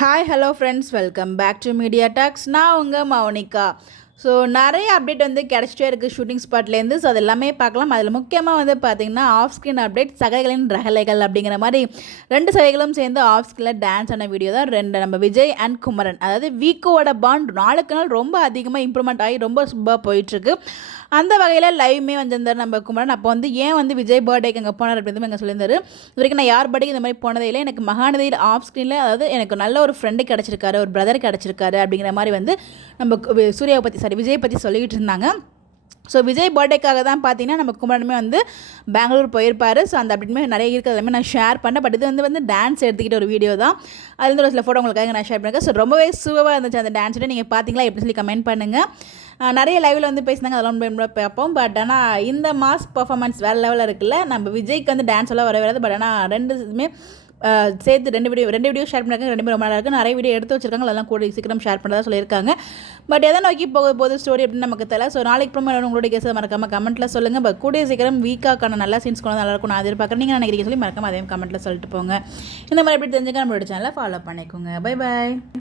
Hi hello friends, welcome back to media talks. நான் உங்கள் Mounika. So நிறைய அப்டேட் வந்து கிடச்சிட்டே இருக்குது ஷூட்டிங் ஸ்பாட்லேருந்து. ஸோ அது எல்லாமே பார்க்கலாம். அதில் முக்கியமாக வந்து பார்த்திங்கன்னா ஆஃப் ஸ்க்ரீன் அப்டேட் சகைகளின் ரகலைகள் அப்படிங்கிற மாதிரி ரெண்டு சகைகளும் சேர்ந்து ஆஃப் ஸ்க்ரீனில் டான்ஸ் ஆன வீடியோ தான் நம்ம விஜய் அண்ட் குமரன். அதாவது வீக்கோட பாண்ட் நாளுக்கு நாள் ரொம்ப அதிகமாக இம்ப்ரூவ்மெண்ட் ஆகி ரொம்ப சூப்பராக போயிட்டுருக்கு. அந்த வகையில் லைவ்மே வந்திருந்தார் நம்ம குமரன். அப்போ வந்து ஏன் வந்து விஜய் பர்த்டேக்கு அங்கே போனார் அப்படின்னு எங்கே சொல்லியிருந்தாரு. இது வரைக்கும் நான் யார் பர்த்டேக்கு இந்த மாதிரி போனதே இல்லை. எனக்கு மகாநதியில் ஆஃப் ஸ்க்ரீனில் அதாவது எனக்கு நல்ல ஒரு ஃப்ரெண்டு கிடச்சிருக்காரு, ஒரு பிரதர் கிடச்சிருக்காரு அப்படிங்கிற மாதிரி வந்து நம்ம சூர்யாவை பற்றி விஜய் பற்றி சொல்லிக்கிட்டு இருந்தாங்க. ஸோ விஜய் பர்த்டேக்காக தான் பார்த்தீங்கன்னா நம்ம குமரனுமே வந்து பெங்களூர் போயிருப்பார். ஸோ அந்த அப்படிமே நிறைய இருக்கிறது எல்லாமே நான் ஷேர் பண்ணேன். பட் இது வந்து டான்ஸ் எடுத்துக்கிட்ட ஒரு வீடியோ தான். அதுலேருந்து ஒரு சில ஃபோட்டோ உங்களுக்காக நான் ஷேர் பண்ணியிருக்கேன். ஸோ ரொம்பவே சூப்பராக இருந்துச்சு அந்த டான்ஸோட. நீங்கள் பார்த்தீங்களா எப்படி சொல்லி கமெண்ட் பண்ணுங்கள். நிறைய லைவில் வந்து பேசினாங்க, அதெல்லாம் பார்ப்போம். பட் ஆனால் இந்த மாஸ் பர்ஃபார்மன்ஸ் வேறு லெவலில் இருக்குல்ல. நம்ம விஜய்க்கு வந்து டான்ஸ் எல்லாம் வராது. பட் ஆனால் ரெண்டுமே சேர்த்து ரெண்டு வீடியோ ஷேர் பண்ணிருக்காங்க. ரெண்டு ரொம்ப நல்லா இருக்குது. நிறைய வீடியோ எடுத்து வச்சிருக்காங்க. அதெல்லாம் கூட சீக்கிரம் ஷேர் பண்ணுறதா சொல்லியிருக்காங்க. பட் எதை நோக்கி போகுது ஸ்டோரி அப்படின்னு நமக்கு தெரியல. ஸோ நாளைக்கு அப்புறமா உங்களுடைய கேஸை மறக்காமல் கமெண்ட்டில் சொல்லுங்கள். பட் கூடிய சீக்கிரம் வீக்காக்கான நல்ல சீன்ஸ் கொண்டு நல்லா இருக்கும் நான் எதிர்பார்க்குறேன். நீங்கள் நினைக்கிறீங்க சொல்லி மறக்காமல் அதையும் கமெண்ட்டில் சொல்லிட்டு போங்க. இந்த மாதிரி எப்படி தெரிஞ்சுக்க நம்மளோட சேனலை ஃபாலோ பண்ணிக்கோங்க. Bye bye.